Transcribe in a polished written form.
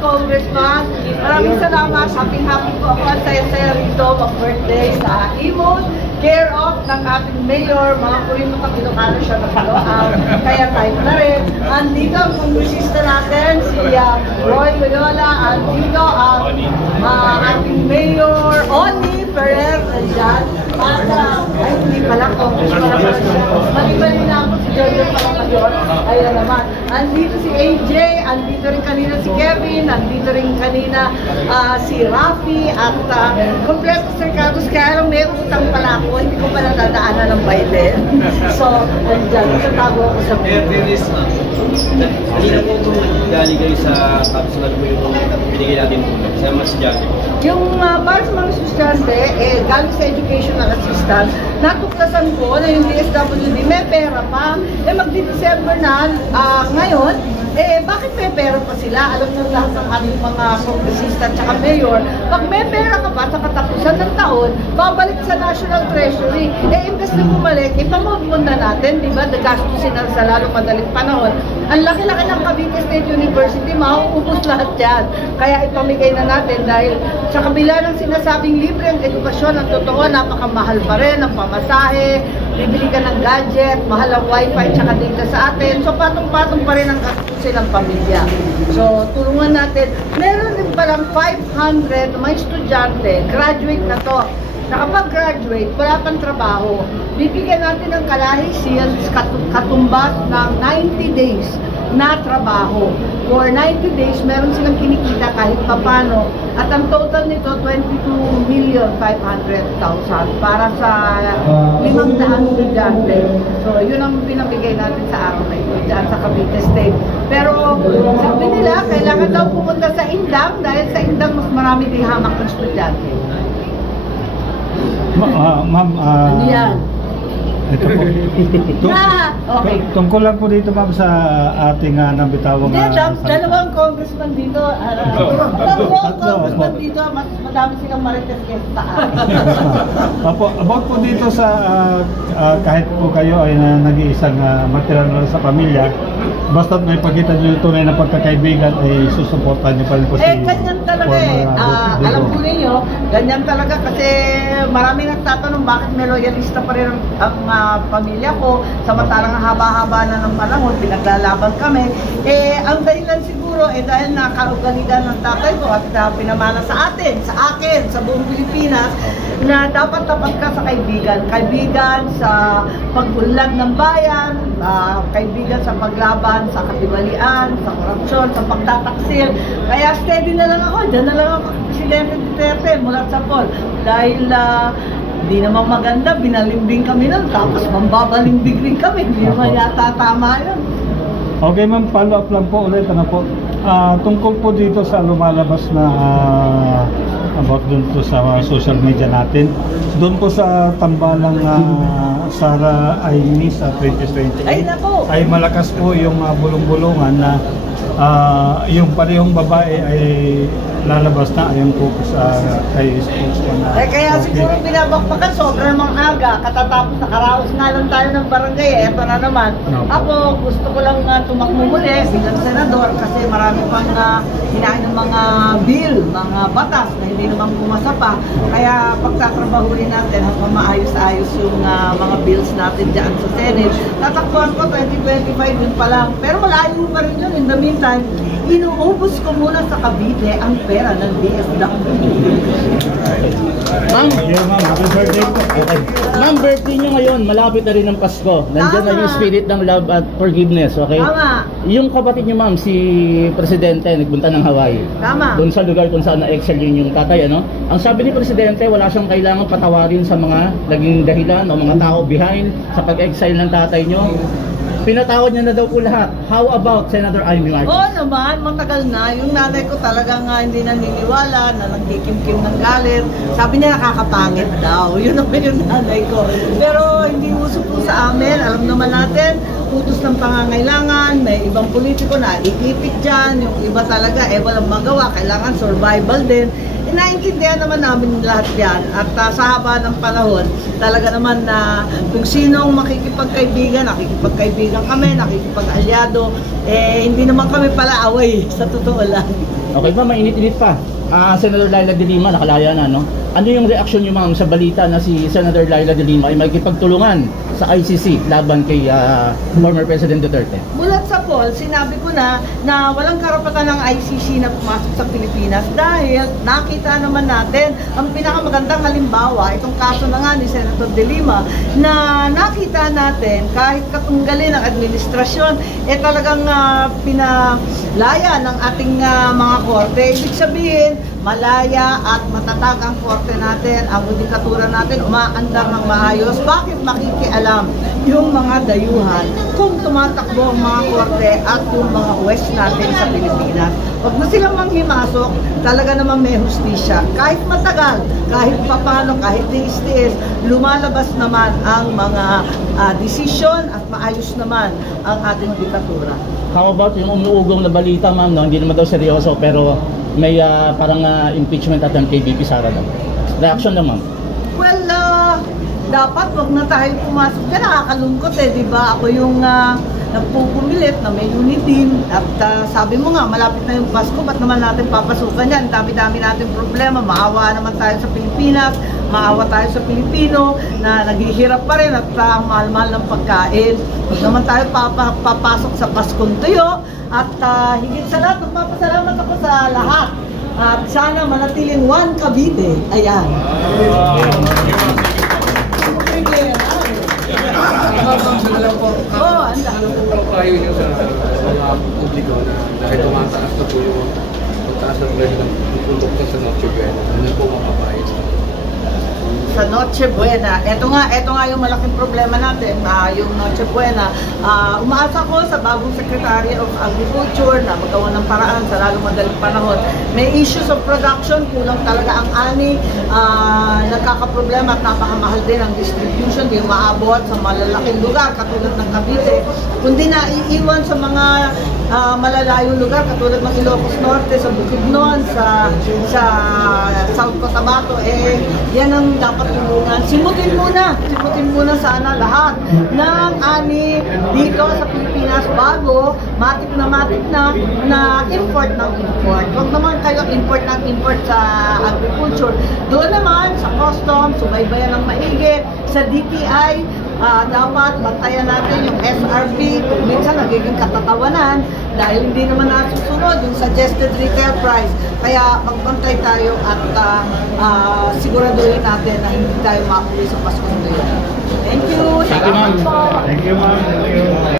Congressman. Maraming salamat. Happy po ako. Saya-saya rito. Mag-birthday sa Imos. Care of ng ating mayor. Mga Purino Ilocano siya nakaloan. Kaya tayo na rin. Andito ang kongresista natin, si Roy Loyola. Andito ang ating mayor, Oni Ferrer. Andyan. Ay, hindi pala congressman naman siya. Mali-mali na ako si Jojo pala ngayon. Ayan naman. Andito si AJ. Andito rin kanina si Kevin. Andito rin kanina si Rafi. At kompleto Sir Carlos. Kaya lang may utang pala ako. Hindi ko pa natadaanan ng baile. So, andyan. Nagtatago ako sa mga. Hindi na po ito galing kayo sa tapos na po yung binigay natin po sa mga estudyante. Yung para sa mga estudyante, galing sa educational assistant, natuklasan ko na yung DSWD may pera pa. Magdi-December na ngayon, bakit may pera pa sila? Alam nyo lahat ng aming mga kongresista at saka mayor, pag may pera ka pa sa katapusan ng taon, babalik sa National Treasury. Imbes na bumalik, ipamove muna natin, di ba? Nagastusin na sa lalong madaling panahon. Ang laki-laki ng Cavite State University, mauubos lahat yan. Kaya ipamigay na natin dahil sa kabila ng sinasabing libre ang edukasyon, ang totoo, napakamahal pa rin ang pamasahe, bibili ka ng gadget, mahal ang wifi, tsaka data sa atin. So, patong-patong pa rin ang gastusin ng pamilya. So, tulungan natin. Meron din palang 500 na mga estudyante, graduate na to. Nakapag-graduate, wala pang trabaho. Bibigyan natin ng kalahisian katumbas ng 90 days na trabaho. For 90 days, meron silang kinikita kahit papano. At ang total nito, 22,500,000 para sa 500 estudyante. So, yun ang pinabigay natin sa araw na ito, dyan sa Cavite State. Pero, sabi nila, kailangan daw pumunta sa Indang dahil sa Indang mas marami din hamak ng estudyante. Ma'am, ito po. Okay. Tungkol lang po dito, ma'am, sa ating nabitawang... Dalawang congressman dito. Dalawang congressman dito. Mas madami silang marites kaya sa taas. About po dito sa kahit po kayo ay nag-iisang material sa pamilya, basta't may pakita nyo yung tunay na pagkakaibigan ay susuportahan nyo pa rin po si... ganyan talaga alam po ninyo, ganyan talaga kasi marami nagtatanong bakit may loyalista pa rin ang pamilya ko, samantalang haba-haba na ng panahon, pinaglalaban kami. Ang dahilan siguro dahil nakauganidan ng tatay ko at pinamana sa akin, sa buong Pilipinas, na dapat tapat ka sa kaibigan. Kaibigan sa pag-unlad ng bayan, kaibigan sa paglaban, sa katiwalian, sa korupsyon, sa pagtataksil. Kaya steady na lang ako, dyan na lang ako Presidente Duterte mula sa Paul. Dahil hindi naman maganda, binalimbing kami nun, tapos mambabalimbing rin kami. Hindi naman yata tama yun. Okay ma'am, follow up lang po ulit. Tungkol po dito sa lumalabas na about dun po sa social media natin, doon po sa tambalang Sara Aimee sa 2020 ay malakas po yung bulong-bulungan na yung parehong babae ay lalabas na ayon po sa kay spokesman. Kaya siguro binabakbakan sobrang mga aga, katatapos nakaraos nga lang tayo ng barangay, eto na naman. Ako gusto ko lang tumakbo muli bilang senador kasi marami pang hinahin ng mga bill, mga batas na hindi naman pumasa pa. Kaya pagtatrabahuin natin hanggang maayos-ayos yung mga bills natin dyan sa Senate. Tatakbuhan ko 2025 yun pa lang. Pero malayo pa rin yun. In the meantime, inuubos ko muna sa Cavite ang pera ng DSWD. Ma'am, ma'am, birthday nyo ngayon, malapit na rin ang Pasko. Nandiyan na yung spirit ng love at forgiveness, okay? Tama. Yung kapatid nyo, ma'am, si Presidente, nagpunta ng Hawaii. Tama. Doon sa lugar kung saan na-excel yung tatay, ano? Ang sabi ni Presidente, wala siyang kailangan patawarin sa mga naging dahilan o mga tao behind sa pag-exile ng tatay nyo. Pinatawad niya na daw po lahat. How about Senator Amy Marcos? Oo naman, matagal na. Yung nanay ko talagang hindi naniniwala, na nagkikim-kim ng galit. Sabi niya nakakapangit daw. Yun naman yung nanay ko. Pero hindi uso po sa amin. Alam naman natin, utos ng pangangailangan, may ibang politiko na iipit dyan, yung iba talaga, walang magawa, kailangan survival din. Naintindihan naman namin lahat yan at sa haba ng panahon, talaga naman na kung sinong makikipagkaibigan, nakikipagkaibigan kami, nakikipag-alyado, hindi naman kami pala away, sa totoo lang. Okay ba, mainit-init pa. Senator Laila de Lima, nakalaya na, no? Ano yung reaksyon niyo, ma'am, sa balita na si Senator Laila de Lima ay magkipagtulungan sa ICC laban kay former President Duterte? Mulat sa poll, sinabi ko na walang karapatan ng ICC na pumasok sa Pilipinas dahil nakita naman natin ang pinakamagandang halimbawa, itong kaso na nga ni Senator de Lima, na nakita natin kahit katunggalin ng administrasyon, talagang pinalaya ng ating mga korte. Ibig sabihin, malaya at matatag ang korte natin, ang judikatura natin, umaandar ng maayos. Bakit makikialam yung mga dayuhan kung tumatakbo ang mga korte at yung mga huwes natin sa Pilipinas? Huwag na silang manghimasok, talaga naman may hustisya. Kahit matagal, kahit papano, kahit tiis-tiis, lumalabas naman ang mga desisyon at maayos naman ang ating judikatura. How about yung umuugong na balita, ma'am, no? Hindi naman daw seryoso, pero may parang impeachment attempt kay VP Sara daw. Reaction lang, ma'am. Well, dapat wag na tayo pumasok dyan. Nakakalungkot di ba? Ako yung nagpupumilit na may unit team. At sabi mo nga, malapit na yung Pasko, ba't naman natin papasukan yan? Dami-dami natin problema. Maawa naman tayo sa Pilipinas. Maawa tayo sa Pilipino na naghihirap pa rin at mahal-mahal ng pagkain. Huwag naman tayo papasok sa Paskong Tuyo. At higit sa lahat, magpapasalamat ako sa lahat. At sana manatiling one Cavite. Ayan. Ano po ang payo niyo sa mga publiko na dahil tumataas na po yung pagtaas ng presyo ng produkto sa Noche Buena? Ano po mapapayo sa sa Noche Buena. Ito nga yung malaking problema natin, yung Noche Buena. Umaasa ko sa bagong Secretary of Agriculture na magawa ng paraan sa lalong madaling panahon. May issues of production, kulang talaga ang ani, nagkakaproblema at napakamahal din ang distribution, di maabot sa malalaking lugar katulad ng Cavite, kundi naiiwan sa mga malalayong lugar katulad ng Ilocos Norte, sa Bukidnon, sa South Cotabato. Yan ang dapat tulungan. Simutin muna sana lahat ng ani dito sa Pilipinas bago matik na import ng import. Huwag naman kayo import ng import sa agriculture. Doon naman sa customs, subaybayan ng maigi, sa DTI, dapat bantayan natin yung SRP, kung minsan nagiging katatawanan dahil hindi naman nasusunod yung suggested retail price. Kaya magbantay tayo at siguraduhin natin na hindi tayo makuwi sa Paskong Tuyo. Thank you! Thank you, ma'am. Thank you, ma'am. Thank you.